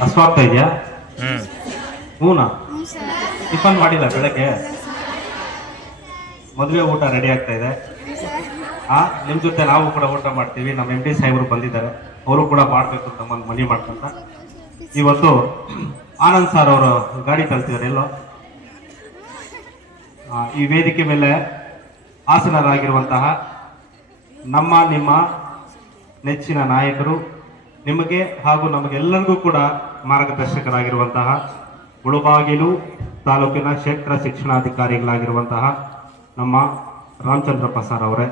ಹಸ್ವಾಗ್ತಾ ಇದೆಯಾ? ಹ್ಮ್ ಹೂನಾ? ಟಿಫನ್ ಮಾಡಿಲ್ಲ ಬೆಳಗ್ಗೆ? ಮದುವೆ ಊಟ ರೆಡಿ ಆಗ್ತಾ ಇದೆ. ನಿಮ್ಮ ಜೊತೆ ನಾವು ಕೂಡ ಊಟ ಮಾಡ್ತೀವಿ. ನಮ್ಮ ಎಂ ಡಿ ಸಾಹೇಬರು ಬಂದಿದ್ದಾರೆ, ಅವರು ಕೂಡ ಮಾಡಬೇಕು ಅಂತ ಮನಿ ಮಾಡ್ಕೊಂತ. ಇವತ್ತು ಆನಂದ್ ಸರ್ ಅವರು ಗಾಡಿ ಕಳ್ತಿದ್ದಾರೆ ಎಲ್ಲೋ. ಈ ವೇದಿಕೆ ಮೇಲೆ ಆಸನರಾಗಿರುವಂತಹ ನಮ್ಮ ನಿಮ್ಮ ನೆಚ್ಚಿನ ನಾಯಕರು, ನಿಮಗೆ ಹಾಗೂ ನಮಗೆಲ್ಲರಿಗೂ ಕೂಡ ಮಾರ್ಗದರ್ಶಕರಾಗಿರುವಂತಹ ಮುಳುಬಾಗಿಲು ತಾಲೂಕಿನ ಕ್ಷೇತ್ರ ಶಿಕ್ಷಣಾಧಿಕಾರಿಗಳಾಗಿರುವಂತಹ ನಮ್ಮ ರಾಮಚಂದ್ರಪ್ಪ ಸರ್ ಅವರೇ,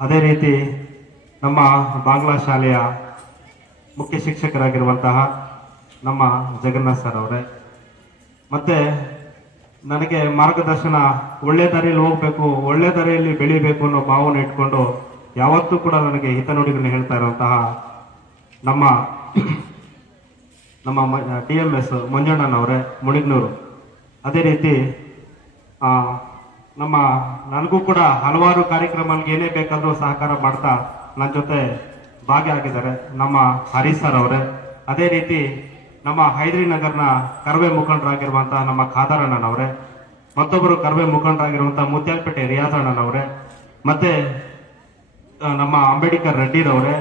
ಅದೇ ರೀತಿ ನಮ್ಮ ಬಾಂಗ್ಲಾ ಶಾಲೆಯ ಮುಖ್ಯ ಶಿಕ್ಷಕರಾಗಿರುವಂತಹ ನಮ್ಮ ಜಗನ್ನಾಥ್ ಸರ್ ಅವರೇ, ಮತ್ತೆ ನನಗೆ ಮಾರ್ಗದರ್ಶನ, ಒಳ್ಳೆ ದಾರಿಯಲ್ಲಿ ಹೋಗಬೇಕು, ಒಳ್ಳೆ ದಾರಿಯಲ್ಲಿ ಬೆಳಿಬೇಕು ಅನ್ನೋ ಭಾವನೆ ಇಟ್ಕೊಂಡು ಯಾವತ್ತೂ ಕೂಡ ನನಗೆ ಹಿತನುಡಿಗಳನ್ನ ಹೇಳ್ತಾ ಇರುವಂತಹ ನಮ್ಮ TMS ಮಂಜಣ್ಣನವರೇ ಮುಣಿಗ್ನೂರು, ಅದೇ ರೀತಿ ನನಗೂ ಕೂಡ ಹಲವಾರು ಕಾರ್ಯಕ್ರಮಗಳಿಗೆ ಏನೇ ಬೇಕಾದರೂ ಸಹಕಾರ ಮಾಡ್ತಾ ನನ್ನ ಜೊತೆ ಭಾಗಿಯಾಗಿದ್ದಾರೆ ನಮ್ಮ ಹರೀಶ್ ಸರ್ ಅವರೇ, ಅದೇ ರೀತಿ ನಮ್ಮ ಹೈದರಿ ನಗರ್ನ ಕರ್ವೆ ಮುಖಂಡರಾಗಿರುವಂತಹ ನಮ್ಮ ಖಾದರಣ್ಣನವರೇ, ಮತ್ತೊಬ್ಬರು ಕರ್ವೆ ಮುಖಂಡರಾಗಿರುವಂತಹ ಮುತ್ಯಾಲ್ಪೇಟೆ ರಿಯಾಜಣ್ಣನವರೇ, ಮತ್ತೆ ನಮ್ಮ ಅಂಬೇಡ್ಕರ್ ರೆಡ್ಡಿರವರೇ,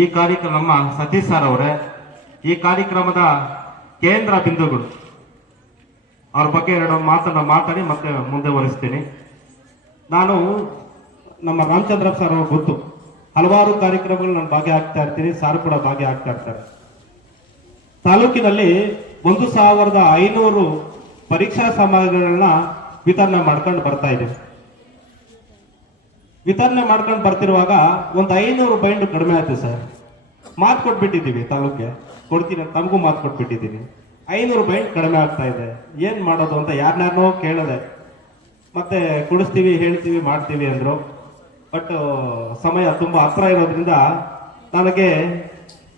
ಈ ಕಾರ್ಯಕ್ರಮ ನಮ್ಮ ಸತೀಶ್ ಸರ್ ಅವರೇ, ಈ ಕಾರ್ಯಕ್ರಮದ ಕೇಂದ್ರ ಬಿಂದುಗಳು, ಅವ್ರ ಬಗ್ಗೆ ಎರಡು ಮಾತನ್ನ ಮಾತಾಡಿ ಮತ್ತೆ ಮುಂದೆ ವರಿಸ್ತೀನಿ. ನಾನು ನಮ್ಮ ರಾಮಚಂದ್ರ ಸರ್ ಅವ್ರ ಗೊತ್ತು, ಹಲವಾರು ಕಾರ್ಯಕ್ರಮಗಳು ನಾನು ಭಾಗಿಯಾಗ್ತಾ ಇರ್ತೀನಿ, ಸಾರು ಕೂಡ ಭಾಗಿಯಾಗ್ತಾ ಇರ್ತಾರೆ. ತಾಲೂಕಿನಲ್ಲಿ 1500 ಪರೀಕ್ಷಾ ಸಾಮಗ್ರಿಗಳನ್ನ ವಿತರಣೆ ಮಾಡ್ಕೊಂಡು ಬರ್ತಾ ಇದೆ. ವಿತರಣೆ ಮಾಡ್ಕೊಂಡು ಬರ್ತಿರುವಾಗ ಒಂದು 500 ಬೈಂಡ್ ಕಡಿಮೆ ಆಯ್ತು ಸರ್. ಮಾತು ಕೊಟ್ಬಿಟ್ಟಿದ್ದೀವಿ, ತಾಲೂಕಿಗೆ ಕೊಡ್ತೀನಿ ಅಂತ ತಮಗೂ ಮಾತು ಕೊಟ್ಬಿಟ್ಟಿದ್ದೀನಿ. 500 ಬೈಂಡ್ ಕಡಿಮೆ ಆಗ್ತಾ ಇದೆ, ಏನ್ ಮಾಡೋದು ಅಂತ ಯಾರನ್ನಾರನೋ ಕೇಳದೆ, ಮತ್ತೆ ಕೊಡಿಸ್ತೀವಿ, ಹೇಳ್ತೀವಿ, ಮಾಡ್ತೀವಿ ಅಂದ್ರು. ಬಟ್ ಸಮಯ ತುಂಬಾ ಹತ್ರ ಇರೋದ್ರಿಂದ ನನಗೆ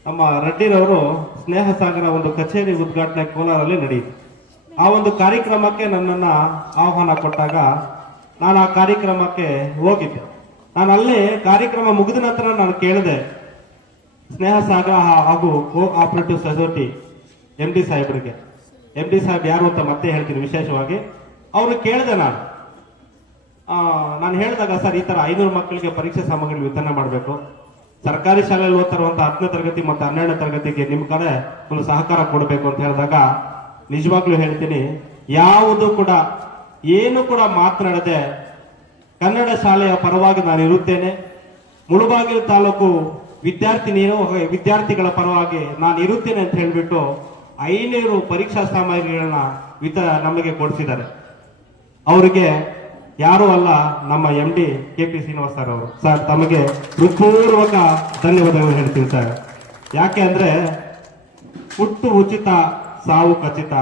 ನಮ್ಮ ರೆಡ್ಡಿರವರು ಸ್ನೇಹ ಸಾಗರ ಒಂದು ಕಚೇರಿ ಉದ್ಘಾಟನೆ ಕೋಲಾರಲ್ಲಿ ನಡೆಯಿತು. ಆ ಒಂದು ಕಾರ್ಯಕ್ರಮಕ್ಕೆ ನನ್ನನ್ನ ಆಹ್ವಾನ ಕೊಟ್ಟಾಗ ನಾನು ಆ ಕಾರ್ಯಕ್ರಮಕ್ಕೆ ಹೋಗಿದ್ದೆ. ನಾನು ಅಲ್ಲೇ ಕಾರ್ಯಕ್ರಮ ಮುಗಿದ ನಂತರ ನಾನು ಕೇಳಿದೆ, ಸ್ನೇಹ ಸಾಗರ ಹಾಗೂ ಕೋ ಆಪರೇಟಿವ್ ಸೊಸೈಟಿ MD ಸಾಹೇಬರಿಗೆ, MD ಸಾಹೇಬ್ ಯಾರು ಅಂತ ಮತ್ತೆ ಹೇಳ್ತೀನಿ ವಿಶೇಷವಾಗಿ. ಅವರು ಕೇಳಿದೆ ನಾನು ಹೇಳಿದಾಗ, ಸರ್ ಈ ತರ 500 ಮಕ್ಕಳಿಗೆ ಪರೀಕ್ಷೆ ಸಾಮಗ್ರಿ ವಿತರಣೆ ಮಾಡಬೇಕು, ಸರ್ಕಾರಿ ಶಾಲೆಯಲ್ಲಿ ಓದ್ತಿರುವಂತಹ 10ನೇ ತರಗತಿ ಮತ್ತು 12ನೇ ತರಗತಿಗೆ ನಿಮ್ಮ ಕಡೆ ಒಂದು ಸಹಕಾರ ಕೊಡಬೇಕು ಅಂತ ಹೇಳಿದಾಗ, ನಿಜವಾಗ್ಲೂ ಹೇಳ್ತೀನಿ, ಯಾವುದು ಕೂಡ ಏನು ಕೂಡ ಮಾತನಾಡದೆ ಕನ್ನಡ ಶಾಲೆಯ ಪರವಾಗಿ ನಾನು ಇರುತ್ತೇನೆ, ಮುಳುಬಾಗಿಲು ತಾಲೂಕು ವಿದ್ಯಾರ್ಥಿಗಳ ಪರವಾಗಿ ನಾನು ಇರುತ್ತೇನೆ ಅಂತ ಹೇಳ್ಬಿಟ್ಟು 500 ಪರೀಕ್ಷಾ ಸಾಮಗ್ರಿಗಳನ್ನ ನಮಗೆ ಕೊಡಿಸಿದ್ದಾರೆ. ಅವರಿಗೆ ಯಾರು ಅಲ್ಲ, ನಮ್ಮ MD KP ಶ್ರೀನಿವಾಸ್ ಸರ್ ಅವರು. ಸರ್ ತಮಗೆ ಹೃತ್ಪೂರ್ವಕ ಧನ್ಯವಾದಗಳು ಹೇಳ್ತೀನಿ ಸರ್. ಯಾಕೆ ಅಂದ್ರೆ ಹುಟ್ಟು ಉಚಿತ, ಸಾವು ಖಚಿತ,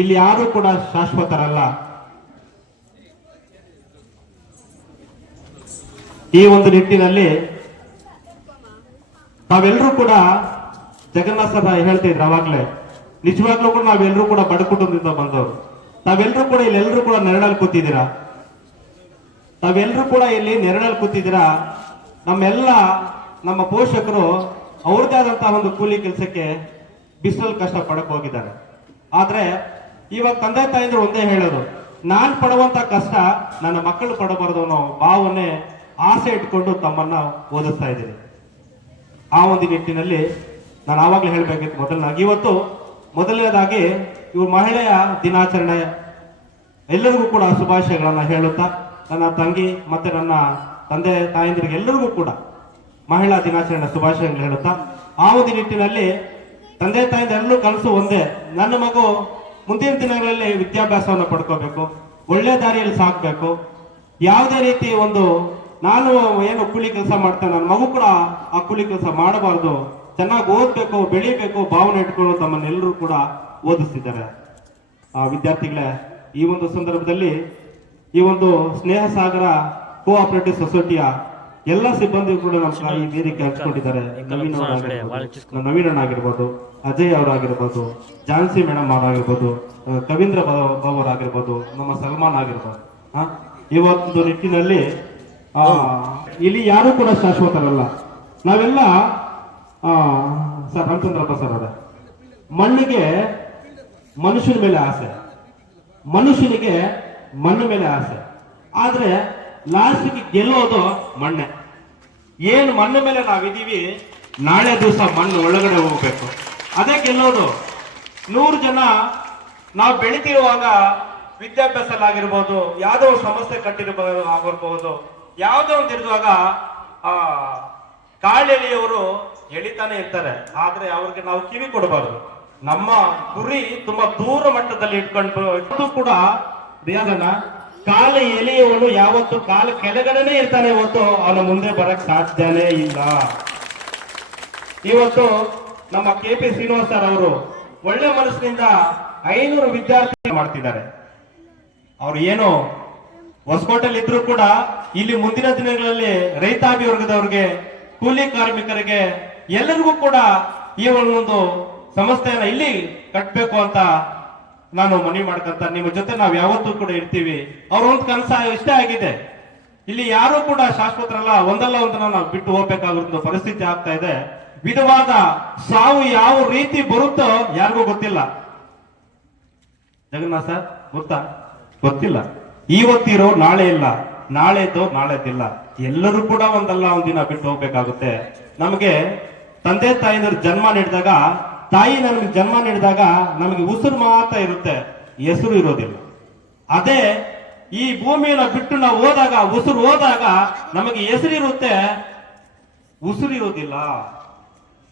ಇಲ್ಲಿ ಯಾರು ಕೂಡ ಶಾಶ್ವತರಲ್ಲ. ಈ ಒಂದು ನಿಟ್ಟಿನಲ್ಲಿ ನಾವೆಲ್ಲರೂ ಕೂಡ, ಜಗನ್ನಾಥ್ ಸರ್ ಹೇಳ್ತಿದ್ರು ಅವಾಗ್ಲೇ, ನಿಜವಾಗ್ಲೂ ಕೂಡ ನಾವೆಲ್ಲರೂ ಕೂಡ ಬಡ ಕುಟುಂಬದಿಂದ ಬಂದವರು. ತಾವೆಲ್ಲರೂ ಕೂಡ ಇಲ್ಲೆಲ್ಲರೂ ಕೂಡ ನೆರಳಲ್ಲಿ ಕೂತಿದ್ದೀರಾ, ತಾವೆಲ್ಲರೂ ಕೂಡ ಇಲ್ಲಿ ನೆರಳಲ್ಲಿ ಕೂತಿದ್ದೀರಾ. ನಮ್ಮ ಪೋಷಕರು ಅವ್ರದೇ ಆದಂತಹ ಒಂದು ಕೂಲಿ ಕೆಲಸಕ್ಕೆ ಬಿಸಿಲಲ್ಲಿ ಕಷ್ಟ ಪಡಕ್ ಹೋಗಿದ್ದಾರೆ. ಆದ್ರೆ ಇವಾಗ ತಂದೆ ತಾಯಿಂದ್ರು ಒಂದೇ ಹೇಳೋದು, ನಾನ್ ಪಡುವಂತ ಕಷ್ಟ ನನ್ನ ಮಕ್ಕಳು ಪಡಬಾರದು ಅನ್ನೋ ಭಾವನೆ, ಆಸೆ ಇಟ್ಕೊಂಡು ತಮ್ಮನ್ನ ಓದಿಸ್ತಾ ಇದ್ದೀನಿ. ಆ ಒಂದು ನಿಟ್ಟಿನಲ್ಲಿ ನಾನು ಆವಾಗಲೇ ಹೇಳ್ಬೇಕಿತ್ತು. ಇವತ್ತು ಮೊದಲನೇದಾಗಿ ಇವರು ಮಹಿಳೆಯ ದಿನಾಚರಣೆ, ಎಲ್ಲರಿಗೂ ಕೂಡ ಶುಭಾಶಯಗಳನ್ನ ಹೇಳುತ್ತಾ, ನನ್ನ ತಂಗಿ ಮತ್ತೆ ನನ್ನ ತಂದೆ ತಾಯಂದಿರಿಗೆ ಎಲ್ಲರಿಗೂ ಕೂಡ ಮಹಿಳಾ ದಿನಾಚರಣೆ ಶುಭಾಶಯಗಳು ಹೇಳುತ್ತಾ, ಆ ಒಂದು ನಿಟ್ಟಿನಲ್ಲಿ ತಂದೆ ತಾಯಿಂದ ಎಲ್ಲರೂ ಕನಸು ಒಂದೇ, ನನ್ನ ಮಗು ಮುಂದಿನ ದಿನಗಳಲ್ಲಿ ವಿದ್ಯಾಭ್ಯಾಸವನ್ನು ಪಡ್ಕೋಬೇಕು, ಒಳ್ಳೆ ದಾರಿಯಲ್ಲಿ ಸಾಕ್ಬೇಕು, ಯಾವುದೇ ರೀತಿ ನಾನು ಏನು ಕೂಲಿ ಕೆಲಸ ಮಾಡ್ತೇನೆ, ನನ್ನ ಮಗು ಕೂಡ ಆ ಕೂಲಿ ಕೆಲಸ ಮಾಡಬಾರ್ದು, ಚೆನ್ನಾಗಿ ಓದ್ಬೇಕು, ಬೆಳಿಬೇಕು ಭಾವನೆ ಇಟ್ಕೊಂಡು ತಮ್ಮನ್ನೆಲ್ಲರೂ ಕೂಡ ಓದಿಸ್ತಿದ್ದಾರೆ. ಆ ವಿದ್ಯಾರ್ಥಿಗಳೇ, ಈ ಒಂದು ಸಂದರ್ಭದಲ್ಲಿ ಈ ಒಂದು ಸ್ನೇಹ ಸಾಗರ ಕೋಆಪರೇಟಿವ್ ಸೊಸೈಟಿಯ ಎಲ್ಲ ಸಿಬ್ಬಂದಿ ಕೂಡ ನಮ್ಮ ಈ ವೇದಿಕೆ ಹಂಚ್ಕೊಂಡಿದ್ದಾರೆ. ನವೀನ್ ಅಣ್ಣ ಆಗಿರ್ಬೋದು, ಅಜಯ್ ಅವರಾಗಿರ್ಬೋದು, ಝಾನ್ಸಿ ಮೇಡಮ್ ಅವರಾಗಿರ್ಬೋದು, ಕವೀಂದ್ರ ಅವರಾಗಿರ್ಬೋದು, ನಮ್ಮ ಸಲ್ಮಾನ್ ಆಗಿರ್ಬೋದು. ಈ ಒಂದು ನಿಟ್ಟಿನಲ್ಲಿ ಇಲ್ಲಿ ಯಾರು ಕೂಡ ಶಾಶ್ವತರಲ್ಲ. ನಾವೆಲ್ಲ ಸರ್ ರಾಮಚಂದ್ರಪ್ಪ ಸರ್ ಅವರೇ, ಮಣ್ಣಿಗೆ ಮನುಷ್ಯನ ಮೇಲೆ ಆಸೆ, ಮನುಷ್ಯನಿಗೆ ಮಣ್ಣು ಮೇಲೆ ಆಸೆ. ಆದ್ರೆ ಲಾಸ್ಟ್ಗೆ ಗೆಲ್ಲೋದು ಮಣ್ಣೆ. ಏನು ಮಣ್ಣ ಮೇಲೆ ನಾವಿದೀವಿ, ನಾಳೆ ದಿವಸ ಮಣ್ಣು ಒಳಗಡೆ ಹೋಗ್ಬೇಕು, ಅದೇ ಗೆಲ್ಲೋದು. 100 ಜನ ನಾವು ಬೆಳಿತಿರುವಾಗ ವಿದ್ಯಾಭ್ಯಾಸಲ್ಲಾಗಿರ್ಬೋದು, ಯಾವುದೋ ಒಂದು ಸಮಸ್ಯೆ ಆಗಿರ್ಬೋದು, ಯಾವುದೋ ಒಂದು ಇರುವಾಗ ಕಾಳೆಳೆಯವರು ಎಳಿತಾನೆ ಇರ್ತಾರೆ. ಆದ್ರೆ ಅವ್ರಿಗೆ ನಾವು ಕಿವಿ ಕೊಡಬಾರ್ದು. ನಮ್ಮ ಗುರಿ ತುಂಬಾ ದೂರ ಮಟ್ಟದಲ್ಲಿ ಇಟ್ಕೊಂಡು ಕೂಡ ರಿಯಾಜನ ಕಾಲ ಎಲೆಯವನು ಯಾವತ್ತು ಕಾಲ ಕೆಳಗಡೆನೆ ಇರ್ತಾನೆ, ಇವತ್ತು ಅವನ ಮುಂದೆ ಬರಕ್ ಸಾಧ್ಯನೇ ಇಲ್ಲ. ಇವತ್ತು ನಮ್ಮ KP ಶ್ರೀನಿವಾಸ್ ಸರ್ ಅವರು ಒಳ್ಳೆ ಮನಸ್ಸಿನಿಂದ 500 ವಿದ್ಯಾರ್ಥಿ ಮಾಡ್ತಿದ್ದಾರೆ. ಅವ್ರು ಏನು ಹೊಸಕೋಟೆಯಲ್ಲಿ ಇದ್ರು ಕೂಡ ಇಲ್ಲಿ ಮುಂದಿನ ದಿನಗಳಲ್ಲಿ ರೈತಾಪಿ ವರ್ಗದವ್ರಿಗೆ, ಕೂಲಿ ಕಾರ್ಮಿಕರಿಗೆ ಎಲ್ಲರಿಗೂ ಕೂಡ ಈ ಒಂದು ಸಂಸ್ಥೆಯನ್ನ ಇಲ್ಲಿ ಕಟ್ಟಬೇಕು ಅಂತ ನಾನು ಮನವಿ ಮಾಡ್ಕಂತ ನಿಮ್ಮ ಜೊತೆ ನಾವು ಯಾವತ್ತೂ ಕೂಡ ಇರ್ತೀವಿ. ಅವ್ರ ಒಂದು ಕನಸ ಇಷ್ಟೇ ಆಗಿದೆ, ಇಲ್ಲಿ ಯಾರು ಕೂಡ ಶಾಶ್ವತರಲ್ಲ, ಒಂದಲ್ಲ ಒಂದನ್ನ ನಾವು ಬಿಟ್ಟು ಹೋಗ್ಬೇಕಾಗಿರೋ ಪರಿಸ್ಥಿತಿ ಆಗ್ತಾ ಇದೆ. ವಿಧವಾದ ಸಾವು ಯಾವ ರೀತಿ ಬರುತ್ತೋ ಯಾರಿಗೂ ಗೊತ್ತಿಲ್ಲ. ಜಗನ್ನಾಥ್ ಸರ್ ಗೊತ್ತಿಲ್ಲ. ಇವತ್ತಿರೋ ನಾಳೆ ಇಲ್ಲ, ನಾಳೆದು ನಾಳೆದಿಲ್ಲ. ಎಲ್ಲರೂ ಕೂಡ ಒಂದಲ್ಲ ಒಂದಿನ ಬಿಟ್ಟು ಹೋಗ್ಬೇಕಾಗುತ್ತೆ. ನಮಗೆ ತಂದೆ ತಾಯಿಯವರು ಜನ್ಮ ನೀಡಿದಾಗ, ತಾಯಿ ನಮಗೆ ಜನ್ಮ ನೀಡಿದಾಗ ನಮಗೆ ಉಸಿರು ಮಾತ್ರ ಇರುತ್ತೆ, ಹೆಸರು ಇರೋದಿಲ್ಲ. ಅದೇ ಈ ಭೂಮಿಯನ್ನು ಬಿಟ್ಟು ನಾವು ಹೋದಾಗ, ಉಸಿರು ಹೋದಾಗ ನಮಗೆ ಹೆಸರಿರುತ್ತೆ, ಉಸಿರು ಇರೋದಿಲ್ಲ.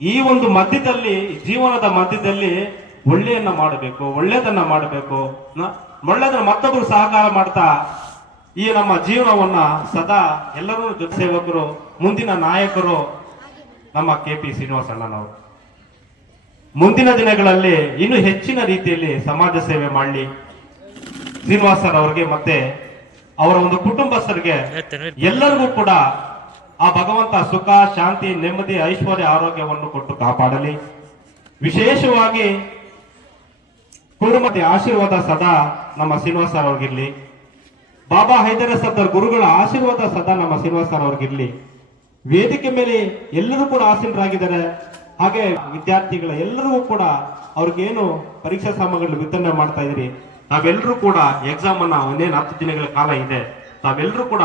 ಈ ಒಂದು ಮಧ್ಯದಲ್ಲಿ, ಜೀವನದ ಮಧ್ಯದಲ್ಲಿ ಒಳ್ಳೆಯನ್ನ ಮಾಡಬೇಕು, ಒಳ್ಳೆಯದನ್ನ ಮಾಡಬೇಕು, ಒಳ್ಳೆದನ್ನ ಮತ್ತೊಬ್ಬರು ಸಹಕಾರ ಮಾಡ್ತಾ ಈ ನಮ್ಮ ಜೀವನವನ್ನ ಸದಾ ಎಲ್ಲರೂ ಜೊತೆ ಸೇವಕರು, ಮುಂದಿನ ನಾಯಕರು ನಮ್ಮ KP ಶ್ರೀನಿವಾಸ್ ಅಣ್ಣನವರು ಮುಂದಿನ ದಿನಗಳಲ್ಲಿ ಇನ್ನೂ ಹೆಚ್ಚಿನ ರೀತಿಯಲ್ಲಿ ಸಮಾಜ ಸೇವೆ ಮಾಡಲಿ. ಶ್ರೀನಿವಾಸ್ ಸರ್ ಅವರಿಗೆ ಮತ್ತೆ ಅವರ ಒಂದು ಕುಟುಂಬಸ್ಥರಿಗೆ ಎಲ್ಲರಿಗೂ ಕೂಡ ಆ ಭಗವಂತ ಸುಖ, ಶಾಂತಿ, ನೆಮ್ಮದಿ, ಐಶ್ವರ್ಯ, ಆರೋಗ್ಯವನ್ನು ಕೊಟ್ಟು ಕಾಪಾಡಲಿ. ವಿಶೇಷವಾಗಿ ಕುಟುಂಬದ ಆಶೀರ್ವಾದ ಸದಾ ನಮ್ಮ ಶ್ರೀನಿವಾಸ್ ಸರ್ ಅವ್ರಿಗಿರ್ಲಿ. ಬಾಬಾ ಹೈದರ ಸದ್ದರ್ ಗುರುಗಳ ಆಶೀರ್ವಾದ ಸದಾ ನಮ್ಮ ಶ್ರೀನಿವಾಸ್ ಸರ್ ಅವ್ರಿಗಿರ್ಲಿ. ವೇದಿಕೆ ಮೇಲೆ ಎಲ್ಲರೂ ಕೂಡ ಆಸೀನರಾಗಿದ್ದಾರೆ. ಹಾಗೆ ವಿದ್ಯಾರ್ಥಿಗಳ ಎಲ್ಲರಿಗೂ ಕೂಡ ಅವ್ರಿಗೇನು ಪರೀಕ್ಷಾ ಸಾಮಗ್ರಿಗಳು ವಿತರಣೆ ಮಾಡ್ತಾ ಇದ್ರಿ, ನಾವೆಲ್ಲರೂ ಕೂಡ ಎಕ್ಸಾಮ್ ಅನ್ನ ಒಂದೇನು 10 ದಿನಗಳ ಕಾಲ ಇದೆ, ತಾವೆಲ್ಲರೂ ಕೂಡ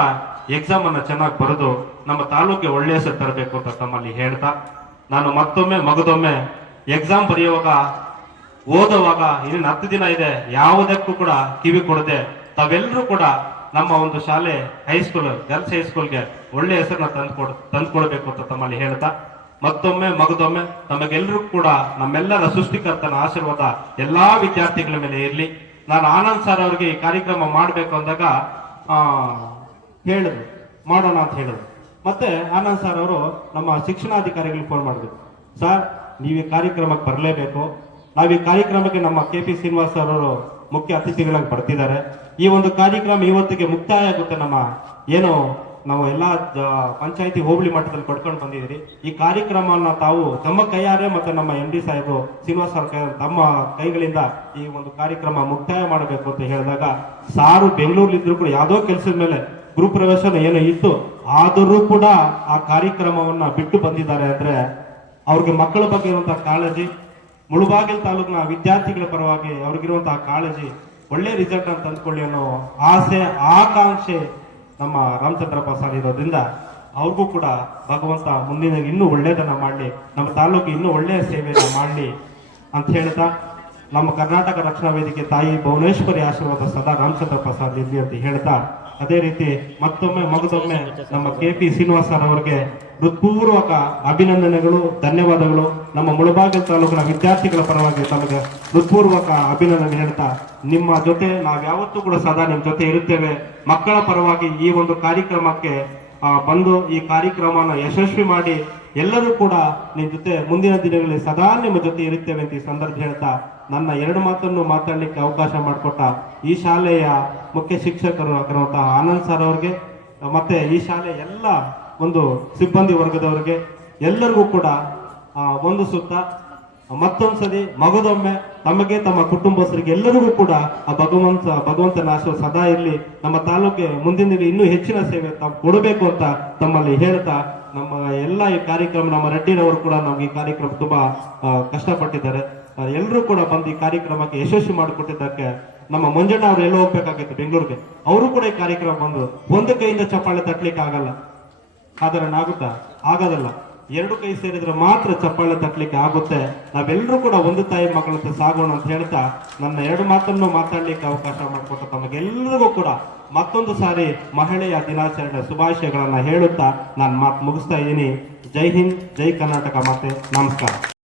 ಎಕ್ಸಾಮ್ ಅನ್ನ ಚೆನ್ನಾಗಿ ಬರೆದು ನಮ್ಮ ತಾಲೂಕಿಗೆ ಒಳ್ಳೆಯ ಹೆಸರು ತರಬೇಕು ಅಂತ ತಮ್ಮಲ್ಲಿ ಹೇಳ್ತಾ, ನಾನು ಮತ್ತೊಮ್ಮೆ ಮಗದೊಮ್ಮೆ ಎಕ್ಸಾಮ್ ಬರೆಯುವಾಗ, ಓದುವಾಗ ಇನ್ನು 10 ದಿನ ಇದೆ, ಯಾವುದಕ್ಕೂ ಕೂಡ ಕಿವಿ ಕೊಡದೆ ತಾವೆಲ್ಲರೂ ಕೂಡ ನಮ್ಮ ಒಂದು ಶಾಲೆ ಹೈಸ್ಕೂಲ್, ಗರ್ಲ್ಸ್ ಹೈಸ್ಕೂಲ್ಗೆ ಒಳ್ಳೆ ಹೆಸರನ್ನ ತಂದ್ಕೊಡ್ಬೇಕು ಅಂತ ತಮ್ಮಲ್ಲಿ ಹೇಳ್ತಾ, ಮತ್ತೊಮ್ಮೆ ಮಗದೊಮ್ಮೆ ನಮಗೆಲ್ಲರೂ ಕೂಡ ನಮ್ಮೆಲ್ಲರ ಸೃಷ್ಟಿಕರ್ತನ ಆಶೀರ್ವಾದ ಎಲ್ಲಾ ವಿದ್ಯಾರ್ಥಿಗಳ ಮೇಲೆ ಇರಲಿ. ನಾನು ಆನಂದ್ ಸರ್ ಅವ್ರಿಗೆ ಈ ಕಾರ್ಯಕ್ರಮ ಮಾಡಬೇಕು ಅಂದಾಗ ಹೇಳಿದ್ರು, ಮಾಡೋಣ ಅಂತ ಹೇಳಿದ್ರು. ಮತ್ತೆ ಆನಂದ್ ಸರ್ ಅವರು ನಮ್ಮ ಶಿಕ್ಷಣಾಧಿಕಾರಿಗಳಿಗೆ ಫೋನ್ ಮಾಡಿದ್ರು, ಸರ್ ನೀವು ಈ ಕಾರ್ಯಕ್ರಮಕ್ಕೆ ಬರಲೇಬೇಕು, ನಾವು ಈ ಕಾರ್ಯಕ್ರಮಕ್ಕೆ ನಮ್ಮ KP ಶ್ರೀನಿವಾಸ್ ಸರ್ ಅವರು ಮುಖ್ಯ ಅತಿಥಿಗಳಾಗಿ ಬರ್ತಿದ್ದಾರೆ. ಈ ಒಂದು ಕಾರ್ಯಕ್ರಮ ಇವತ್ತಿಗೆ ಮುಕ್ತಾಯ ಆಗುತ್ತೆ. ನಮ್ಮ ಏನು ನಾವು ಎಲ್ಲಾ ಪಂಚಾಯತಿ ಹೋಬಳಿ ಮಟ್ಟದಲ್ಲಿ ಕೊಡ್ಕೊಂಡು ಬಂದಿದ್ದೀರಿ. ಈ ಕಾರ್ಯಕ್ರಮನ ತಾವು ತಮ್ಮ ಕೈಯಾರೆ ಮತ್ತೆ ನಮ್ಮ MD ಸಾಹೇಬರು ಶ್ರೀನಿವಾಸ್ ಅವ್ರ ತಮ್ಮ ಕೈಗಳಿಂದ ಈ ಒಂದು ಕಾರ್ಯಕ್ರಮ ಮುಕ್ತಾಯ ಮಾಡಬೇಕು ಅಂತ ಹೇಳಿದಾಗ, ಸಾರು ಬೆಂಗಳೂರಿಲಿದ್ರು ಕೂಡ ಯಾವುದೋ ಕೆಲಸದ ಮೇಲೆ ಗೃಹಪ್ರವೇಶನ ಏನೋ ಇತ್ತು, ಆದರೂ ಕೂಡ ಆ ಕಾರ್ಯಕ್ರಮವನ್ನ ಬಿಟ್ಟು ಬಂದಿದ್ದಾರೆ ಅಂದ್ರೆ ಅವ್ರಿಗೆ ಮಕ್ಕಳ ಬಗ್ಗೆ ಇರುವಂತಹ ಕಾಳಜಿ, ಮುಳುಬಾಗಿಲು ತಾಲೂಕಿನ ವಿದ್ಯಾರ್ಥಿಗಳ ಪರವಾಗಿ ಅವ್ರಿಗಿರುವಂತಹ ಕಾಳಜಿ, ಒಳ್ಳೆ ರಿಸಲ್ಟ್ ಅಂತ ಅಂದ್ಕೊಳ್ಳಿ ಅನ್ನೋ ಆಸೆ, ಆಕಾಂಕ್ಷೆ ನಮ್ಮ ರಾಮಚಂದ್ರಪ್ಪ ಸರ್ ಇರೋದ್ರಿಂದ ಅವ್ರಿಗೂ ಕೂಡ ಭಗವಂತ ಮುಂದಿನ ಇನ್ನೂ ಒಳ್ಳೇದನ್ನ ಮಾಡಲಿ, ನಮ್ಮ ತಾಲೂಕು ಇನ್ನೂ ಒಳ್ಳೆಯ ಸೇವೆಯನ್ನ ಮಾಡಲಿ ಅಂತ ಹೇಳ್ತಾ, ನಮ್ಮ ಕರ್ನಾಟಕ ರಕ್ಷಣಾ ವೇದಿಕೆ ತಾಯಿ ಭುವನೇಶ್ವರಿ ಆಶೀರ್ವಾದ ಸದಾ ರಾಮಚಂದ್ರಪ್ಪ ಸರ್ ಇರ್ಲಿ ಅಂತ ಹೇಳ್ತಾ, ಅದೇ ರೀತಿ ಮತ್ತೊಮ್ಮೆ ಮಗದೊಮ್ಮೆ ನಮ್ಮ KP ಶ್ರೀನಿವಾಸ್ ಸರ್ ಅವರಿಗೆ ಹೃತ್ಪೂರ್ವಕ ಅಭಿನಂದನೆಗಳು, ಧನ್ಯವಾದಗಳು. ನಮ್ಮ ಮುಳಬಾಗಿಲು ತಾಲೂಕಿನ ವಿದ್ಯಾರ್ಥಿಗಳ ಪರವಾಗಿ ತಮಗೆ ಹೃತ್ಪೂರ್ವಕ ಅಭಿನಂದನೆ ಹೇಳ್ತಾ, ನಿಮ್ಮ ಜೊತೆ ನಾವು ಯಾವತ್ತೂ ಕೂಡ ಸದಾ ನಿಮ್ಮ ಜೊತೆ ಇರುತ್ತೇವೆ. ಮಕ್ಕಳ ಪರವಾಗಿ ಈ ಒಂದು ಕಾರ್ಯಕ್ರಮಕ್ಕೆ ಬಂದು ಈ ಕಾರ್ಯಕ್ರಮನ ಯಶಸ್ವಿ ಮಾಡಿ ಎಲ್ಲರೂ ಕೂಡ ನಿಮ್ಮ ಜೊತೆ ಮುಂದಿನ ದಿನಗಳಲ್ಲಿ ಸದಾ ನಿಮ್ಮ ಜೊತೆ ಇರುತ್ತೇವೆ ಅಂತ ಈ ಸಂದರ್ಭ ಹೇಳ್ತಾ, ನನ್ನ 2 ಮಾತನ್ನು ಮಾತಾಡಲಿಕ್ಕೆ ಅವಕಾಶ ಮಾಡಿಕೊಟ್ಟ ಈ ಶಾಲೆಯ ಮುಖ್ಯ ಶಿಕ್ಷಕರು ಆಗಿರುವಂತಹ ಆನಂದ್ ಸರ್ ಅವ್ರಿಗೆ, ಮತ್ತೆ ಈ ಶಾಲೆಯ ಎಲ್ಲ ಒಂದು ಸಿಬ್ಬಂದಿ ವರ್ಗದವರಿಗೆ ಎಲ್ಲರಿಗೂ ಕೂಡ ಒಂದು ಸುತ್ತ ಮತ್ತೊಂದ್ಸರಿ ಮಗದೊಮ್ಮೆ ತಮಗೆ, ತಮ್ಮ ಕುಟುಂಬಸ್ಥರಿಗೆ ಎಲ್ಲರಿಗೂ ಕೂಡ ಆ ಭಗವಂತನ ಆಶೀರ್ವಾದ ಸದಾ ಇರಲಿ. ನಮ್ಮ ತಾಲೂಕಿಗೆ ಮುಂದಿನ ಇನ್ನೂ ಹೆಚ್ಚಿನ ಸೇವೆ ತಾವು ಕೊಡಬೇಕು ಅಂತ ತಮ್ಮಲ್ಲಿ ಹೇಳ್ತಾ ನಮ್ಮ ಎಲ್ಲ ಈ ಕಾರ್ಯಕ್ರಮ, ನಮ್ಮ ರೆಡ್ಡಿರವರು ಕೂಡ ನಮ್ಗೆ ಈ ಕಾರ್ಯಕ್ರಮ ತುಂಬಾ ಕಷ್ಟಪಟ್ಟಿದ್ದಾರೆ. ಎಲ್ಲರೂ ಕೂಡ ಬಂದು ಈ ಕಾರ್ಯಕ್ರಮಕ್ಕೆ ಯಶಸ್ವಿ ಮಾಡಿಕೊಟ್ಟಿದ್ದಕ್ಕೆ ನಮ್ಮ ಮಂಜಣ್ಣ ಅವ್ರು ಎಲ್ಲ ಹೋಗ್ಬೇಕಾಗಿತ್ತು ಬೆಂಗಳೂರಿಗೆ, ಅವರು ಕೂಡ ಈ ಕಾರ್ಯಕ್ರಮ ಬಂದು ಒಂದು ಕೈಯಿಂದ ಚಪ್ಪಾಳೆ ತಟ್ಲಿಕ್ಕೆ ಆಗಲ್ಲ. ಆದರೆ ಆಗುತ್ತಾ? ಆಗೋದಲ್ಲ. ಎರಡು ಕೈ ಸೇರಿದ್ರೆ ಮಾತ್ರ ಚಪ್ಪಾಳೆ ತಟ್ಲಿಕ್ಕೆ ಆಗುತ್ತೆ. ನಾವೆಲ್ಲರೂ ಕೂಡ ಒಂದು ತಾಯಿ ಮಕ್ಕಳಂತೆ ಸಾಗೋಣ ಅಂತ ಹೇಳ್ತಾ ನನ್ನ ಎರಡು ಮಾತನ್ನು ಮಾತಾಡ್ಲಿಕ್ಕೆ ಅವಕಾಶ ಮಾಡಿಕೊಟ್ಟ ತಮಗೆಲ್ಲರಿಗೂ ಕೂಡ ಮತ್ತೊಂದು ಸಾರಿ ಮಹಿಳೆಯ ದಿನಾಚರಣೆ ಶುಭಾಶಯಗಳನ್ನ ಹೇಳುತ್ತಾ ನಾನು ಮಾತು ಮುಗಿಸ್ತಾ ಇದ್ದೀನಿ. ಜೈ ಹಿಂದ್, ಜೈ ಕರ್ನಾಟಕ ಮಾತೆ, ನಮಸ್ಕಾರ.